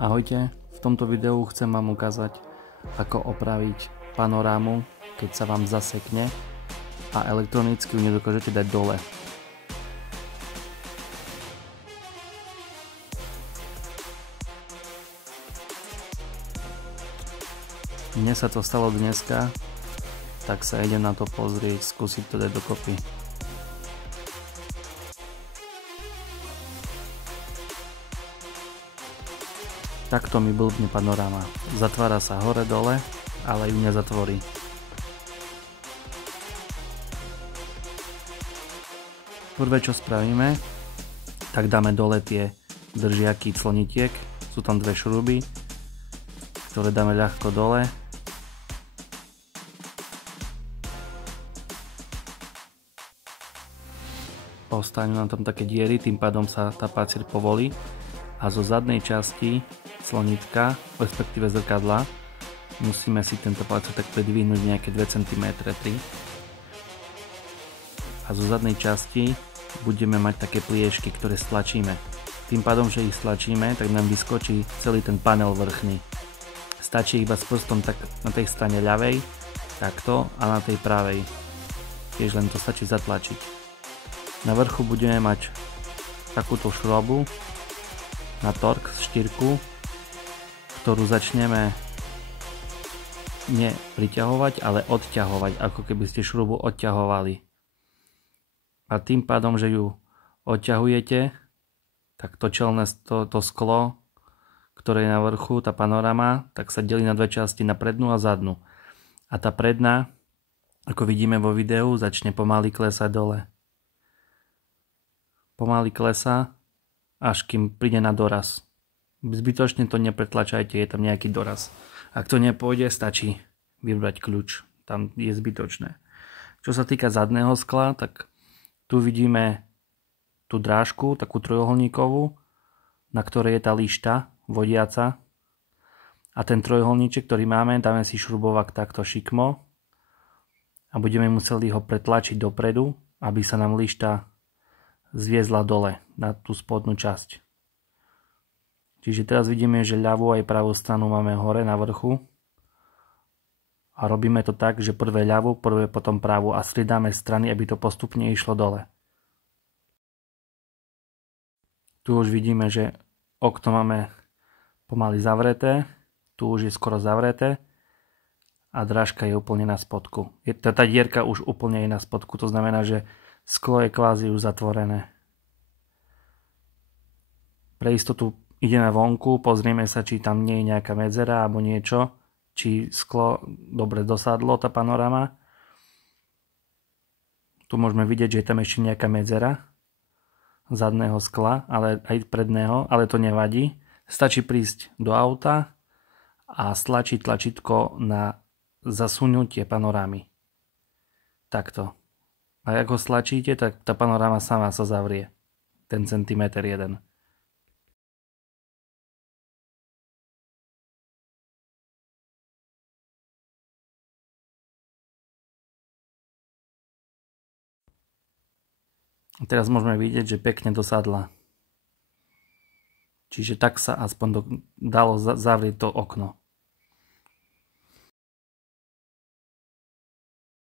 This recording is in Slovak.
Ahojte, v tomto videu chcem vám ukázať, ako opraviť panorámu, keď sa vám zasekne a elektronicky ju nedokážete dať dole. Mne sa to stalo dneska, tak sa idem na to pozrieť, skúsiť to dať dokopy. Takto mi blbne panoráma. Zatvára sa hore dole, ale ju nezatvorí. Prvé čo spravíme, tak dáme dole tie držiaky clonitiek. Sú tam dve šruby, ktoré dáme ľahko dole. Ostanú nám tam také diery, tým pádom sa tá pacier povolí. A zo zadnej časti clonitka, respektíve zrkadla, musíme si tento pacier tak predvihnúť nejaké 2 cm. A zo zadnej časti budeme mať také pliešky, ktoré stlačíme. Tým pádom, že ich stlačíme, tak nám vyskočí celý ten panel vrchný. Stačí iba s prstom tak na tej strane ľavej, takto, a na tej pravej. Tiež len to stačí zatlačiť. Na vrchu budeme mať takúto šrobu na Torx štyrku, ktorú začneme nie priťahovať, ale odťahovať, ako keby ste šrubu odťahovali. A tým pádom, že ju odťahujete, tak to čelné to sklo, ktoré je na vrchu, tá panoráma, tak sa delí na dve časti, na prednú a zadnú. A tá predná, ako vidíme vo videu, začne pomaly klesať dole. Pomaly klesá, až kým príde na doraz. Zbytočne to nepretlačajte, je tam nejaký doraz. Ak to nepôjde, stačí vybrať kľúč. Tam je zbytočné. Čo sa týka zadného skla, tak tu vidíme tú drážku, takú trojuholníkovú, na ktorej je tá lišta vodiaca. A ten trojuholníček, ktorý máme, dáme si šrubovák takto šikmo a budeme museli ho pretlačiť dopredu, aby sa nám lišta zviezla dole na tú spodnú časť. Čiže teraz vidíme, že ľavú aj pravú stranu máme hore na vrchu a robíme to tak, že prvé ľavú, prvé potom pravú a striedáme strany, aby to postupne išlo dole. Tu už vidíme, že okno máme pomaly zavreté, tu už je skoro zavreté a drážka je úplne na spodku. Tá dierka už úplne je na spodku, to znamená, že sklo je kvázi už zatvorené. Pre istotu ideme vonku, pozrieme sa, či tam nie je nejaká medzera alebo niečo, či sklo dobre dosadlo, tá panoráma. Tu môžeme vidieť, že je tam ešte nejaká medzera zadného skla, ale aj predného, ale to nevadí. Stačí prísť do auta a stlačiť tlačítko na zasunutie panorámy. Takto. A ako stlačíte, tak tá panoráma sama sa zavrie. Ten centimeter jeden. A teraz môžeme vidieť, že pekne dosadla. Čiže tak sa aspoň dalo zavrieť to okno.